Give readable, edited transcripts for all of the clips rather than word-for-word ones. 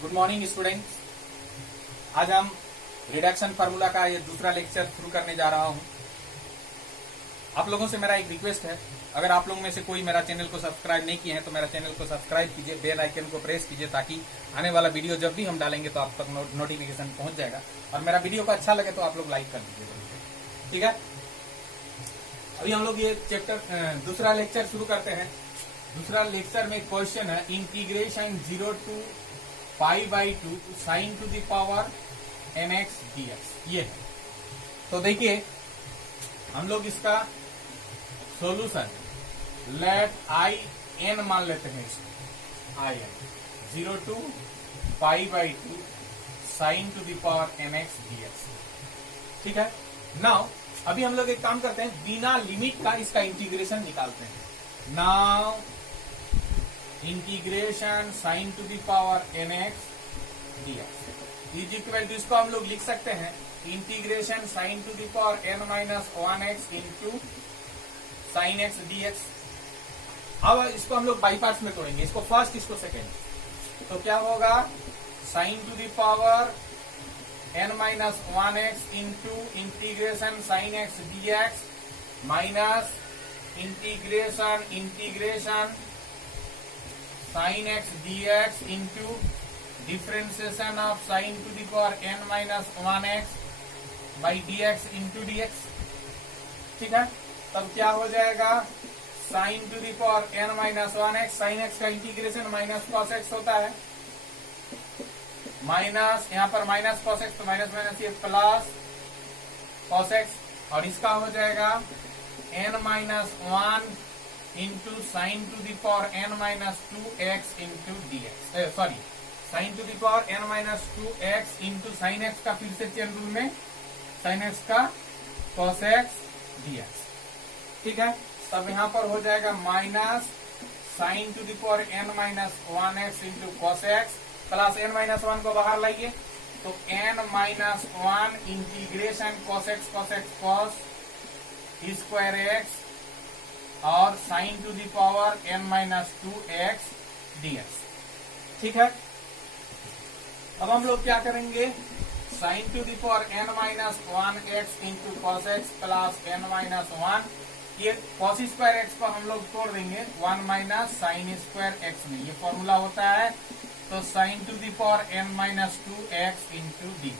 Good morning students. आज हम reduction formula का ये दूसरा लेक्चर शुरू करने जा रहा हूं। आप लोगों से मेरा एक रिक्वेस्ट है, अगर आप लोगों में से कोई मेरा चैनल को सब्सक्राइब नहीं किए हैं तो मेरा चैनल को सब्सक्राइब कीजिए, बेल आइकन को प्रेस कीजिए ताकि आने वाला वीडियो जब भी हम डालेंगे तो आप तक नोटिफिकेशन पहुंच जाएगा। और मेरा वीडियो को अच्छा लगे तो आप लोग लाइक कर दीजिए, ठीक है। अभी हम लोग ये चैप्टर दूसरा लेक्चर शुरू करते हैं। दूसरा लेक्चर में क्वेश्चन है integration 0 to π/2 sin to the power mx dx। ये है, तो देखिए हम लोग इसका सॉल्यूशन लेट आई एन मान लेते हैं। इसको I N 0 to π/2 sin to the power mx dx, ठीक है। नाउ अभी हम लोग एक काम करते हैं, बिना लिमिट का इसका इंटीग्रेशन निकालते हैं। Now integration sine to the power mx dx is equal to, इसको हम लोग लिख सकते हैं integration sine to the power n-1x into sine X dx। अब इसको हम लोग बाई पार्ट्स में तोड़ेंगे, इसको फर्स्ट इसको सेकेंड। तो क्या होगा, sine to the power n-1x into integration sine X dx minus integration sine X dx into differentiation of sine to the power n-1x by dx into dx, ठीक है। तब क्या हो जाएगा, sine to the power n-1x, sine X का integration minus cos X होता है, minus यहाँ पर माइनस कॉस एक्स, तो माइनस माइनस ये प्लस कॉस एक्स, और इसका हो जाएगा n-1 into sine to the power n-2x into dx, sorry sine to the power n-2x into sine X का फिर से चेन रूल में साइन एक्स का cos x dx, ठीक है। तब यहाँ पर हो जाएगा minus sine to the power n-1x into cos x plus n-1 को बाहर लाइए, तो n-1 integration cos x cos square x और sine to the power n-2x dx, ठीक है। अब हम लोग क्या करेंगे, sine to the power n-1x into cos X plus n-1, ये कॉस स्क्वायर एक्स को हम लोग तोड़ देंगे 1 माइनस साइन स्क्वायर एक्स में, ये फॉर्मूला होता है। तो sine to the power n-2x into dx,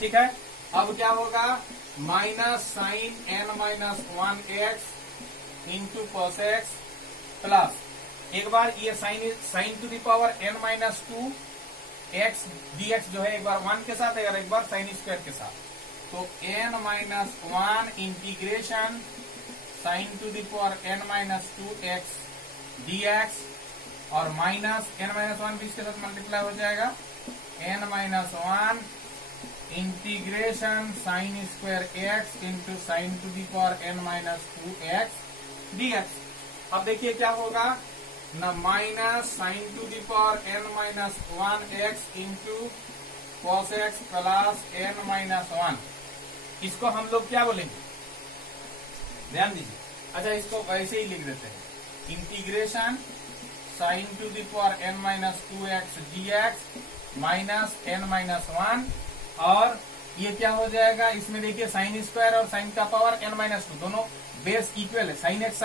ठीक है। अब क्या होगा, minus sine n-1x into cos X plus एक बार ये sine to the power n-2x dx जो है एक बार 1 के साथ है और एक बार साइन स्क्वायर के साथ, तो n-1 integration sine to the power n-2x dx और माइनस n-1 भी इसके साथ मल्टीप्लाई हो जाएगा, n-1 integration sine square x into sine to the power n-2x dx। अब देखिए क्या होगा ना, minus sine to the power n-1x into cos X plus n-1, इसको हम लोग क्या बोलेंगे, ध्यान दीजिए। अच्छा, इसको वैसे ही लिख देते हैं, integration sine to the power n-2x dx minus n-1, और ये क्या हो जाएगा, इसमें देखिए साइन स्क्वायर और साइन का पावर n-2 दोनों बेस इक्वल है, साइन एक्स,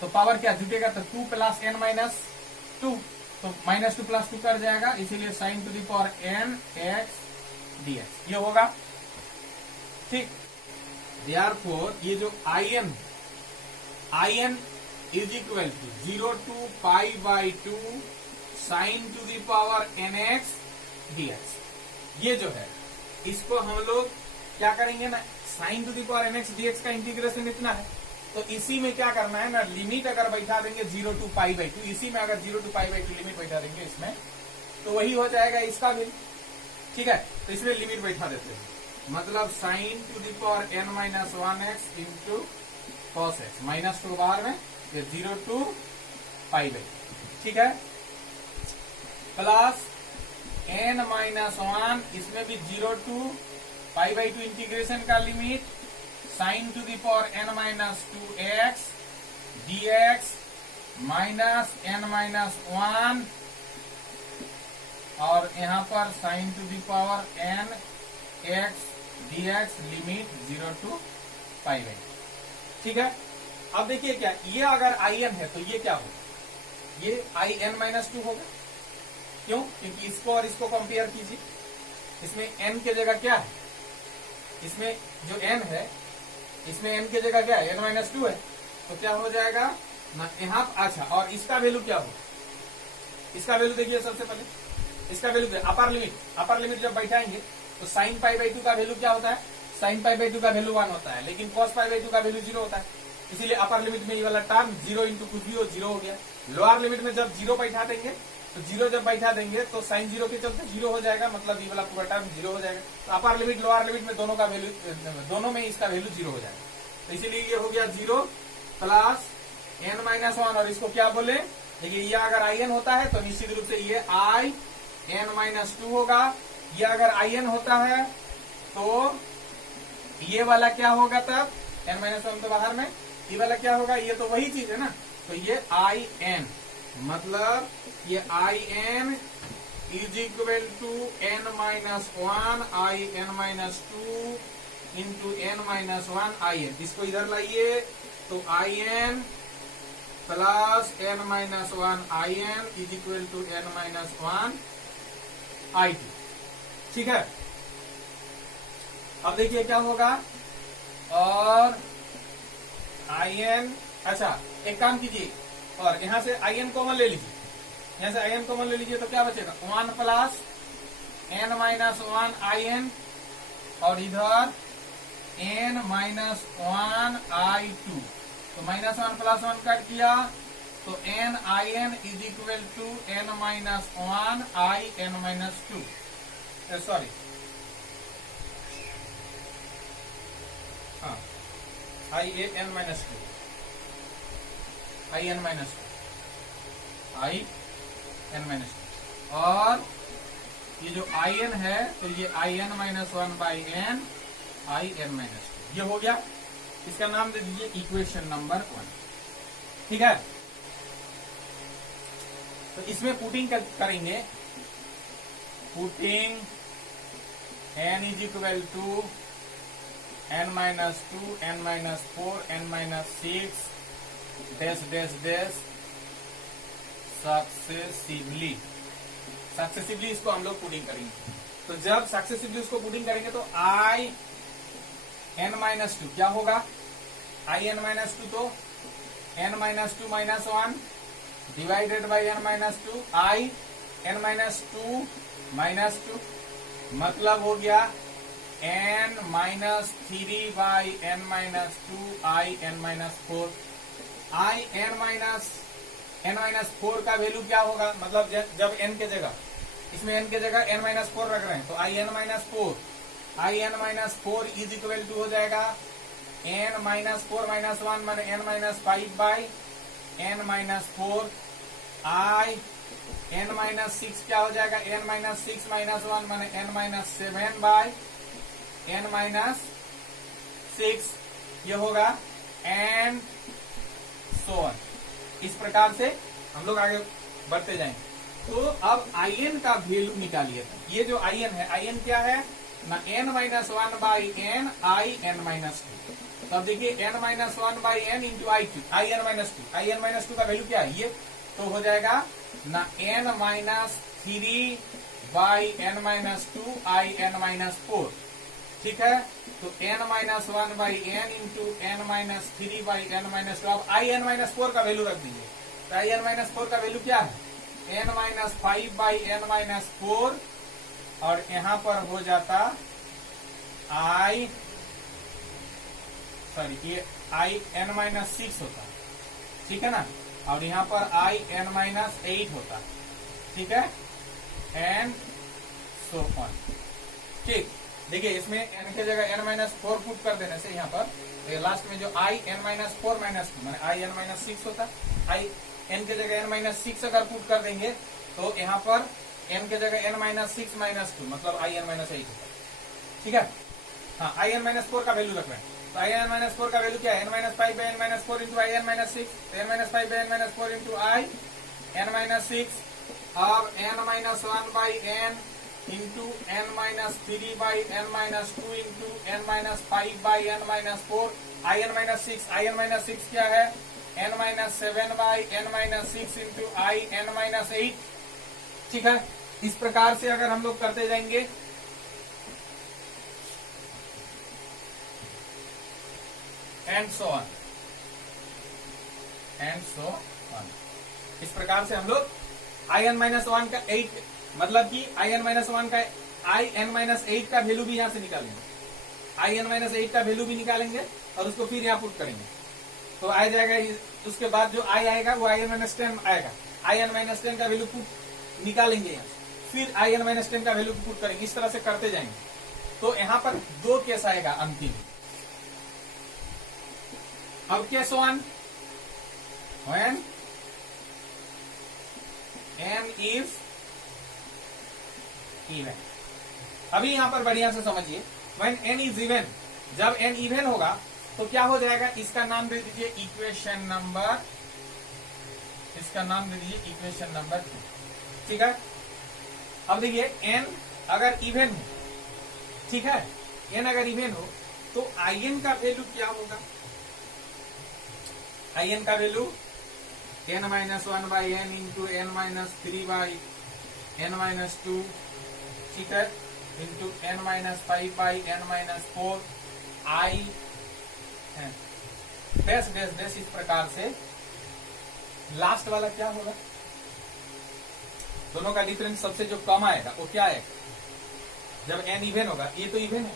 तो पावर क्या जुटेगा, तो 2 प्लस n-2, तो -2 प्लस 2 कर जाएगा, इसीलिए sine to the power n(x) dx ये होगा, ठीक। देयरफॉर ये जो in is equal to 0 to π/2 sine to the power nx dx, ये जो है इसको हम लोग क्या करेंगे ना, sine to the power nx dx का इंटीग्रेशन इतना है, तो इसी में क्या करना है ना, लिमिट अगर बैठा देंगे 0 to π/2, इसी में अगर 0 to π/2 लिमिट बैठा देंगे इसमें, तो वही हो जाएगा इसका भी, ठीक है। तो इसमें लिमिट बैठा देते हैं, मतलब sine to the power n-1x into cos X, -2 बाहर में, ये 0 to π/2, ठीक है, प्लस n-1, इसमें भी 0 to π/2 इंटीग्रेशन का limit sine to the power n-2x dx minus n-1 और यहाँ पर sine to the power n x dx limit 0 to pi by. ठीक है, अब देखिए क्या, ये अगर in है तो ये क्या होगा, ये in-2 होगा। क्यों? क्योंकि इसको और इसको कंपेयर कीजिए, इसमें n के जगह क्या है, इसमें जो n है, इसमें n के जगह क्या है, n-2 है, तो क्या हो जाएगा ना यहाँ। अच्छा, और इसका वैल्यू क्या होगा, इसका वैल्यू देखिए सबसे पहले, इसका वैल्यू क्या, अपर लिमिट जब बैठाएंगे तो साइन पाई बाई 2 का वैल्यू क्या होता है, साइन पाई बाई 2 का वैल्यू 1 होता है, लेकिन कॉस पाई बाई 2 का वैल्यू 0 होता है। इसीलिए अपर लिमिट में ये वाला टर्म 0 इंटू कुछ भी हो 0 हो गया। लोअर लिमिट में जब 0 बैठा देंगे तो 0 जब बैठा देंगे तो साइन 0 के चलते 0 हो जाएगा, मतलब ये वाला पूरा टर्म 0 हो जाएगा। तो अपर लिमिट लोअर लिमिट में दोनों का वैल्यू, दोनों में इसका वैल्यू 0 हो जाएगा। तो इसीलिए ये हो गया 0 प्लस n-1, और इसको क्या बोले, देखिए ये अगर in होता है तो निश्चित रूप से ये in-2 होगा। ये अगर in होता है तो ये वाला क्या होगा, तब n-1 तो बाहर में, ये वाला क्या होगा, ये तो वही चीज है ना, तो ये in, मतलब ये in is equal to n-1 in-2 into n-1 in। इसको इधर लाइए तो in plus n-1 in is equal to n-1 i2। ठीक है, अब देखिए क्या होगा, और in, अच्छा एक काम कीजिए, और यहां से in कॉमन ले लीजिए, यहां से in कॉमन ले लीजिए तो क्या बचेगा, 1 प्लस n-1 in, और इधर n-1 i2, तो -1 प्लस 1 कट किया तो n-in is equal to n-1 i-2, sorry हाँ in-2 और ये जो in है तो ये in-1 बाई n in-2, ये हो गया। इसका नाम दे दीजिए इक्वेशन नंबर 1। ठीक है, तो इसमें पुटिंग करेंगे, putting n is equal to n-2 n-4 n-6 dash dash dash successively इसको हम लोग पुटिंग करेंगे। तो जब सक्सेसिवली उसको पुटिंग करेंगे तो in-2 क्या होगा, in-2 तो n-2 -1 divided by n-2 in-2 -2, मतलब हो गया n-3 by n-2 in-4। n-4 का वैल्यू क्या होगा, मतलब जब n के जगह, इसमें n के जगह n-4 रख रहे हैं तो in-4 इज इक्वल टू हो जाएगा n-4 -1 माने n-5 बाई n-4 n-6 क्या हो जाएगा, n-6 -1 माने n-7 बाई n-6, ये होगा एंड सो ऑन। इस प्रकार से हम लोग आगे बढ़ते जाएंगे। तो अब in का वैल्यू निकालिए। ये जो in है, in क्या है ना, n-1 बाई n in-2। तब देखिए n-1 by n into in-2 का वैल्यू क्या है, ये तो हो जाएगा ना n-3 बाई n-2 in-4। ठीक है, तो n-1 by n into n-3 by n-2। अब in-4 का वैल्यू रख दीजिए, तो in-4 का वैल्यू क्या है, n-5 बाई n-4, और यहां पर हो जाता ये in-6 होता, ठीक है ना, और यहाँ पर in-8 होता। ठीक है, एंड सो ऑन। ठीक, देखिए इसमें n के जगह n-4 पुट कर देने से यहाँ पर लास्ट में जो in-4 -2 माने in-6 होता। n के जगह n-6 अगर पुट कर देंगे तो यहाँ पर n के जगह n-6 -2 मतलब in-8 होता। ठीक है, हाँ in-4 का वैल्यू रख रहे हैं, तो in-4 का वैल्यू क्या है, n-5 by n-4 into in-6, n-5 by n-4 into in-6, अब n-1/n into n-3/n-2 into n-5/n-4 in-6 क्या है n-7/n-6 इंटू in-8। ठीक है, इस प्रकार से अगर हम लोग करते जाएंगे एंड सो ऑन, इस प्रकार से हम लोग in-1 का 8 मतलब कि in-1 का in-8 का वैल्यू भी यहां से निकालेंगे, in-8 का वैल्यू भी निकालेंगे और उसको फिर यहां पुट करेंगे तो आ जाएगा। उसके बाद जो i आएगा वो in-10 आएगा, in-10 का वैल्यू पुट निकालेंगे यहाँ से, फिर in-10 का वैल्यू पुट करेंगे, इस तरह से करते जाएंगे। तो यहाँ पर 2 केस आएगा अंतिम। अब case 1 when n is even। अभी यहां पर बढ़िया से समझिए, when n is even, जब n इवन होगा तो क्या हो जाएगा, इसका नाम दे दीजिए इक्वेशन नंबर, इसका नाम दे दीजिए इक्वेशन नंबर 2। ठीक है, अब देखिए n अगर इवन हो, ठीक है, n अगर इवन हो तो in का वैल्यू क्या होगा, in का वैल्यू n-1/n इंटू n-3/n-2, ठीक है, into n-5/n-4 i dash dash dash, इस प्रकार से। लास्ट वाला क्या होगा, दोनों का डिफरेंस सबसे जो कम आएगा वो क्या है, जब n इवन होगा, ये तो इवन है,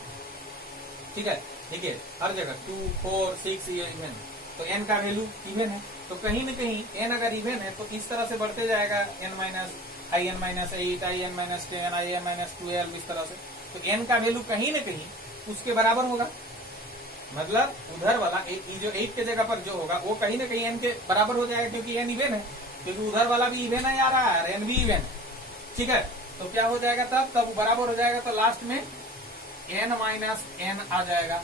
ठीक है, देखिए हर जगह 2, 4, 6 ये इवन है, तो n का वैल्यू इवन है, तो कहीं न कहीं n अगर इवन है तो इस तरह से बढ़ते जाएगा in-8, in-10, in-12, इस तरह से। तो n का वैल्यू कहीं न कहीं उसके बराबर होगा, मतलब उधर वाला जो 8 के जगह पर जो होगा वो कहीं न कहीं n के बराबर हो जाएगा, क्योंकि n इवन है, क्योंकि उधर वाला भी इवन है आ रहा है, n भी इवन है। ठीक है, तो क्या हो जाएगा, तब बराबर हो जाएगा, तो लास्ट में n-n आ जाएगा।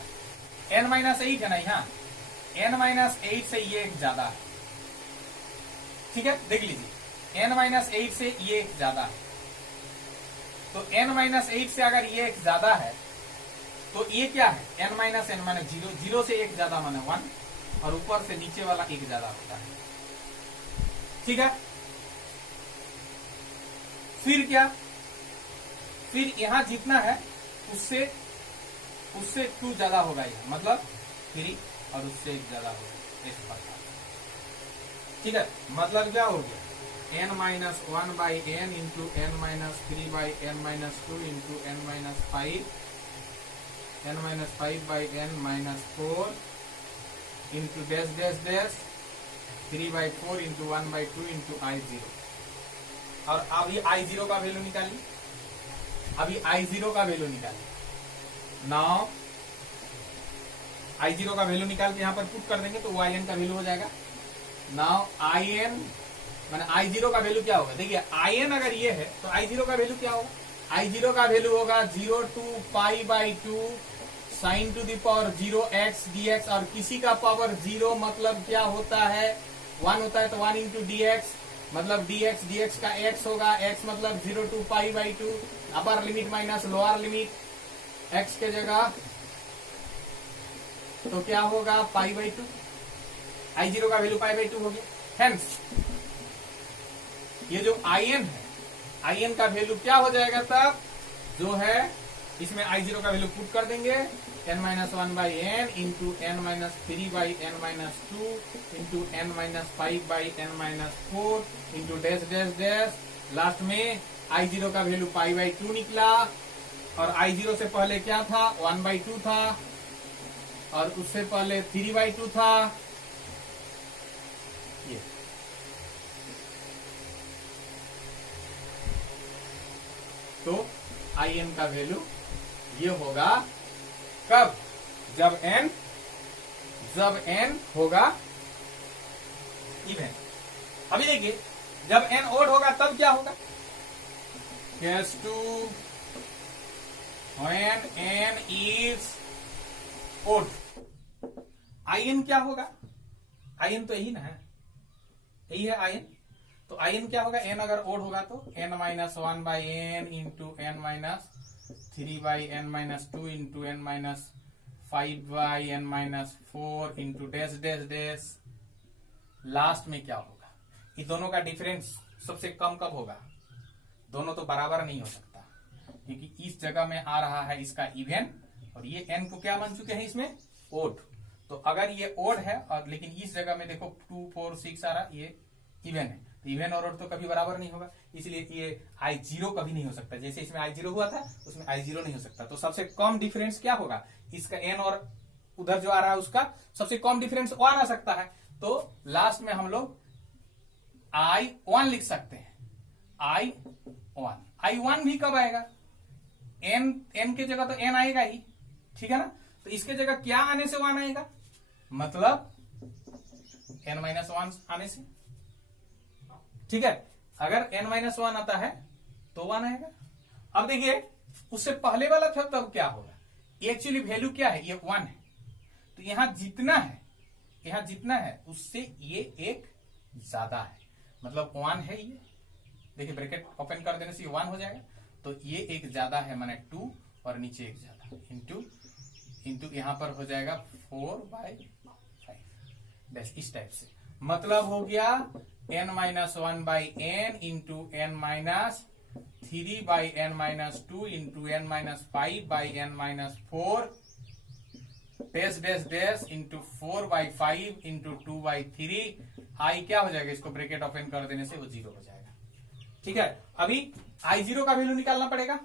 n-8 है ना यहाँ, n-8 से ये एक ज्यादा है, ठीक है, देख लीजिए n-8 से ये एक ज्यादा है, तो n-8 से अगर ये एक ज्यादा है तो ये क्या है, n-n माइनस 0 से एक ज्यादा माने 1, और ऊपर से नीचे वाला एक ज्यादा होता है। ठीक है, फिर क्या, फिर यहां जितना है उससे 2 ज्यादा होगा, यह मतलब 3 और उससे एक ज्यादा होगा, इस प्रकार। ठीक है, मतलब क्या हो गया, n-1/n into n-3/n-2 into n-5/n-4 into dash dash dash 3/4 into 1/2 into I0। और अभी I0 का वैल्यू निकालिए, अभी I0 का वैल्यू निकालिए। नाउ I0 का वैल्यू निकाल के यहाँ पर पुट कर देंगे तो In का वैल्यू हो जाएगा। नाउ In माने I0 का वैल्यू क्या होगा, देखिए In अगर ये है तो I0 का वैल्यू क्या होगा, I0 का वैल्यू होगा 0 to π/2 sin to the power 0x dx, और किसी का पावर 0 मतलब क्या होता है, 1 होता है, तो 1 into dx मतलब dx का x होगा, x मतलब 0 to π/2, upper limit minus lower limit x के जगह, तो क्या होगा π/2, I0 का वैल्यू π/2 हो गया। हेंस ये जो In है, In का वैल्यू क्या हो जाएगा, तब जो है इसमें I0 का वैल्यू पुट कर देंगे, n-1/n into n-3/n-2 into n-5/n-4 into dash dash dash, last में I0 का वैल्यू π/2 निकला, और I0 से पहले क्या था, 1/2 था, और उससे पहले 3/2 था। ये तो In का वैल्यू ये होगा कब, जब n होगा इवन। अभी देखिए जब n ओड होगा तब क्या होगा, case 2 when n is odd, In क्या होगा, In तो यही ना है, यही है In, तो आई एन क्या होगा, एन अगर ओड होगा तो N minus one by N into N minus three by N minus two into N minus five by N minus four into dash dash dash. Last में क्या होगा, ये दोनों का डिफरेंस सबसे कम कब होगा, दोनों तो बराबर नहीं हो सकता, क्योंकि इस जगह में आ रहा है इसका इवन और ये एन को क्या मान चुके हैं इसमें, ओड। तो अगर ये ओड है और लेकिन इस जगह में देखो 2 4 6 आ रहा, ये इवन है, तो इवन और ओड तो कभी बराबर नहीं होगा, इसलिए ये आई जीरो कभी नहीं हो सकता। जैसे इसमें आई जीरो हुआ था उसमें आई जीरो नहीं हो सकता। तो सबसे कम डिफरेंस क्या होगा, इसका एन और उधर जो आ रहा है उसका सबसे कम डिफरेंस वन आ सकता है। तो लास्ट में हम लोग आई वन लिख सकते हैं, आई वन। आई वन भी कब आएगा, एन के जगह तो एन आएगा ही, ठीक है ना। तो इसके जगह क्या आने से वन आएगा, मतलब एन माइनस वन आने से, ठीक है। अगर एन माइनस वन आता है तो वन आएगा। अब देखिए उससे पहले वाला था तब क्या होगा, एक्चुअली वैल्यू क्या है, ये वन है, तो यहां जितना है उससे ये एक ज्यादा है, मतलब वन है ये। देखिए ब्रैकेट ओपन कर देने से ये वन हो जाएगा, तो ये एक ज्यादा है माने टू और नीचे एक ज्यादा इंटू यहां पर हो जाएगा 4/5 बस इस टाइप से। मतलब हो गया n minus one by N into N minus three by N minus two into N minus five by N minus four dash dash dash into 4/5 into 2/3। I क्या हो जाएगा, इसको ब्रैकेट ओपन कर देने से वो जीरो हो जाएगा, ठीक है। अभी आई जीरो का वैल्यू निकालना पड़ेगा।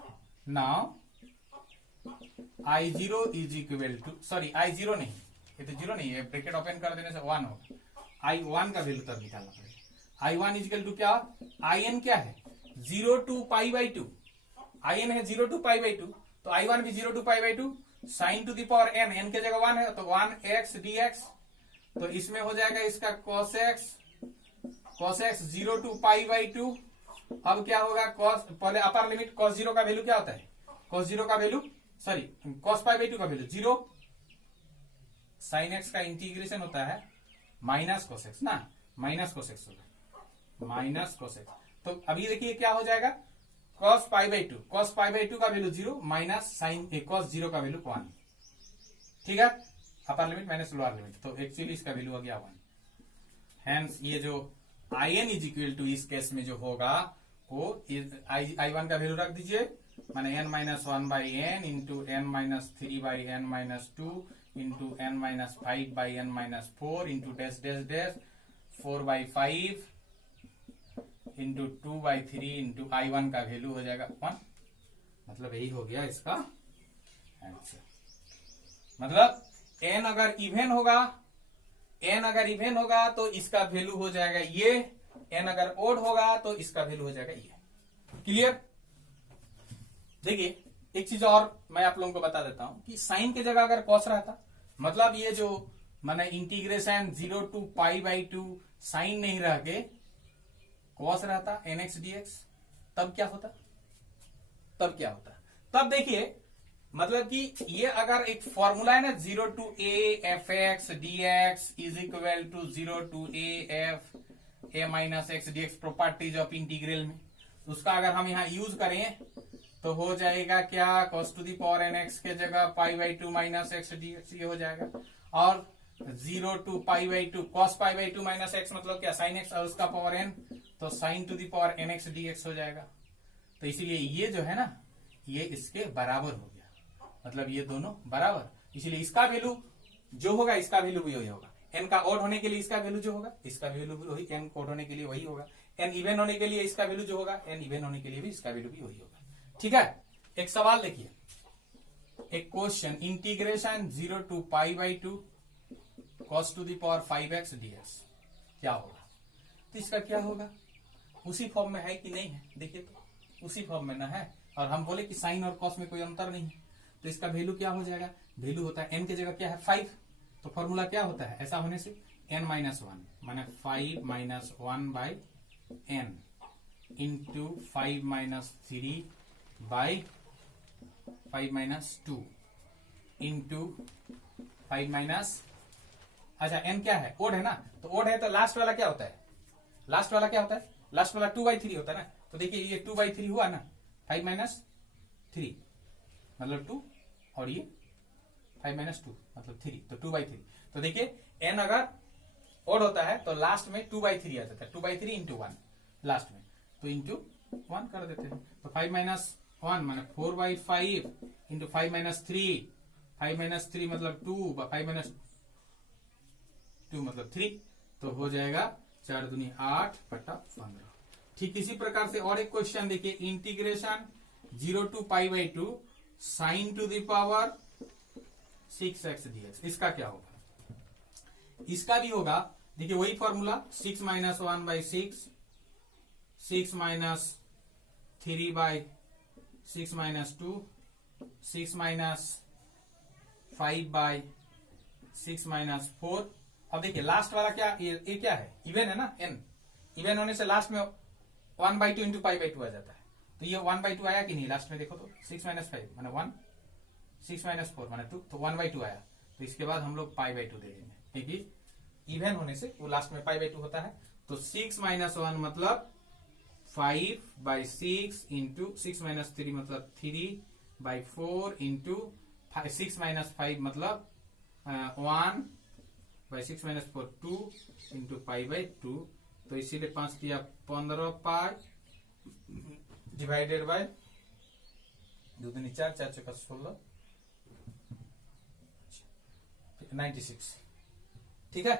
Now I zero is equal to, sorry I zero नहीं, ये तो जीरो नहीं है, ब्रैकेट ओपन कर देने से वन होगा। आई वन का वैल्यू तब निकालना पड़ेगा। I one is equal to क्या, आई एन क्या है 0 to π/2, आई एन है 0 to π/2, तो आई वन भी 0 to π/2 sine to the power n, n के जगह वन है तो 1x dx, तो इसमें हो जाएगा इसका cos x 0 to π/2। अब क्या होगा cos, पहले अपर लिमिट cos जीरो का वैल्यू क्या होता है, cos जीरो का वैल्यू सॉरी cos π/2 का वैल्यू जीरो, साइन x का इंटीग्रेशन होता है माइनस cos x ना, माइनस cos x होगा, माइनस cos x। तो अभी देखिए क्या हो जाएगा cos π/2 का value zero minus sine cos zero का वैल्यू वन, ठीक है। Upper limit minus lower limit, तो एक्चुअली इसका वैल्यू हो गया वन। हेंस ये जो I N is equal to इस केस में जो होगा वो आई वन का वैल्यू रख दीजिए, माने N minus one by N into N minus three by N minus two into N minus five by N minus four into dash dash dash 4/5 into 2/3 into I one का value हो जाएगा one. मतलब यही हो गया इसका answer. मतलब N अगर इवन होगा तो इसका वैल्यू हो जाएगा ये, एन अगर ओड होगा तो इसका वैल्यू हो जाएगा ये। क्लियर। देखिए एक चीज और मैं आप लोगों को बता देता हूं कि साइन के जगह अगर कॉस रहता, मतलब ये जो मैंने इंटीग्रेशन 0 to π/2 साइन नहीं रह के कॉस रहता nx dx, तब क्या होता, तब देखिए मतलब कि ये अगर एक फॉर्मूला है ना 0 to a fx dx is equal to 0 to a f a minus X dx, properties of integral में, उसका अगर हम यहाँ यूज करें तो हो जाएगा क्या cos to the power nx के जगह π/2 माइनस एक्स dx ये हो जाएगा, और 0 to π/2 cos π/2 माइनस एक्स मतलब क्या sin x और उसका पावर n, तो sin to the power nx dx हो जाएगा। तो इसीलिए ये जो है ना ये इसके बराबर हो गया, मतलब ये दोनों बराबर, इसलिए इसका वैल्यू जो होगा इसका वैल्यू भी वही होगा। n का ओड होने के लिए इसका वैल्यू जो होगा इसका वैल्यू भी वही, n ओड होने के लिए वही होगा, n इवन होने के लिए इसका वैल्यू जो होगा n इवन होने के लिए भी इसका वैल्यू भी वही होगा। ठीक है। एक सवाल देखिए, एक question integration 0 to π/2 cos to the power 5x dx क्या होगा, तो इसका क्या होगा, उसी फॉर्म में है कि नहीं है, देखिए तो उसी फॉर्म में ना है, और हम बोले कि साइन और कॉस में कोई अंतर नहीं है, तो इसका वैल्यू क्या हो जाएगा, वैल्यू होता है n की जगह क्या है 5, तो फॉर्मूला क्या होता है, ऐसा होने से n माइनस वन माने 5 minus 1 by n into 5 minus 3 by 5 minus 2 into 5 minus, अच्छा n क्या है, ओड है ना, तो ओड है तो लास्ट वाला क्या होता है, लास्ट वाला क्या होता है लास्ट वाला 2/3 होता है ना, तो देखिए ये 2/3 हुआ ना, 5 माइनस 3 मतलब 2, और ये 5 माइनस 2 मतलब 3, तो 2/3। तो देखिए n अगर ओड होता है तो लास्ट में 2/3 आ जाता है, 2/3 इंटू 1 लास्ट में, तो इंटू 1 कर देते हैं। तो 5 माइनस 1 माने 4/5 इंटू 5 माइनस 3, 5 माइनस 3 मतलब 2, 5 माइनस 2 मतलब 3, तो हो जाएगा 4 दूनी 8/15। ठीक इसी प्रकार से और एक क्वेश्चन देखिए, integration 0 to π/2 sine to the power 6x dx, इसका क्या होगा? इसका भी होगा, देखिए वही formula 6 minus 1/6, 6 minus 3/6 minus 2, 6 minus 5/6 minus 4। अब देखिए लास्ट वाला क्या, ये क्या है, इवन है ना, n इवन होने से लास्ट में 1/2 इंटू π/2 आ जाता है, तो ये 1/2 आया कि नहीं लास्ट में, देखो तो 6 माइनस 5 माने 1, 6 माइनस 4 माने 2, तो 1/2 आया। तो इसके बाद हम लोग π/2 दे देंगे, क्योंकि इवन होने से वो लास्ट में π/2 होता है। तो 6 माइनस 1 मतलब 5/6 इंटू 6 माइनस 3 मतलब 3/4 इंटू 6 माइनस 5 मतलब 1/6 माइनस 4 2 इंटू π/2, तो इसीलिए 5 दिया 15π डिवाइडेड बाय 2 दूनी 4, 4 चौका 16, 96। ठीक है।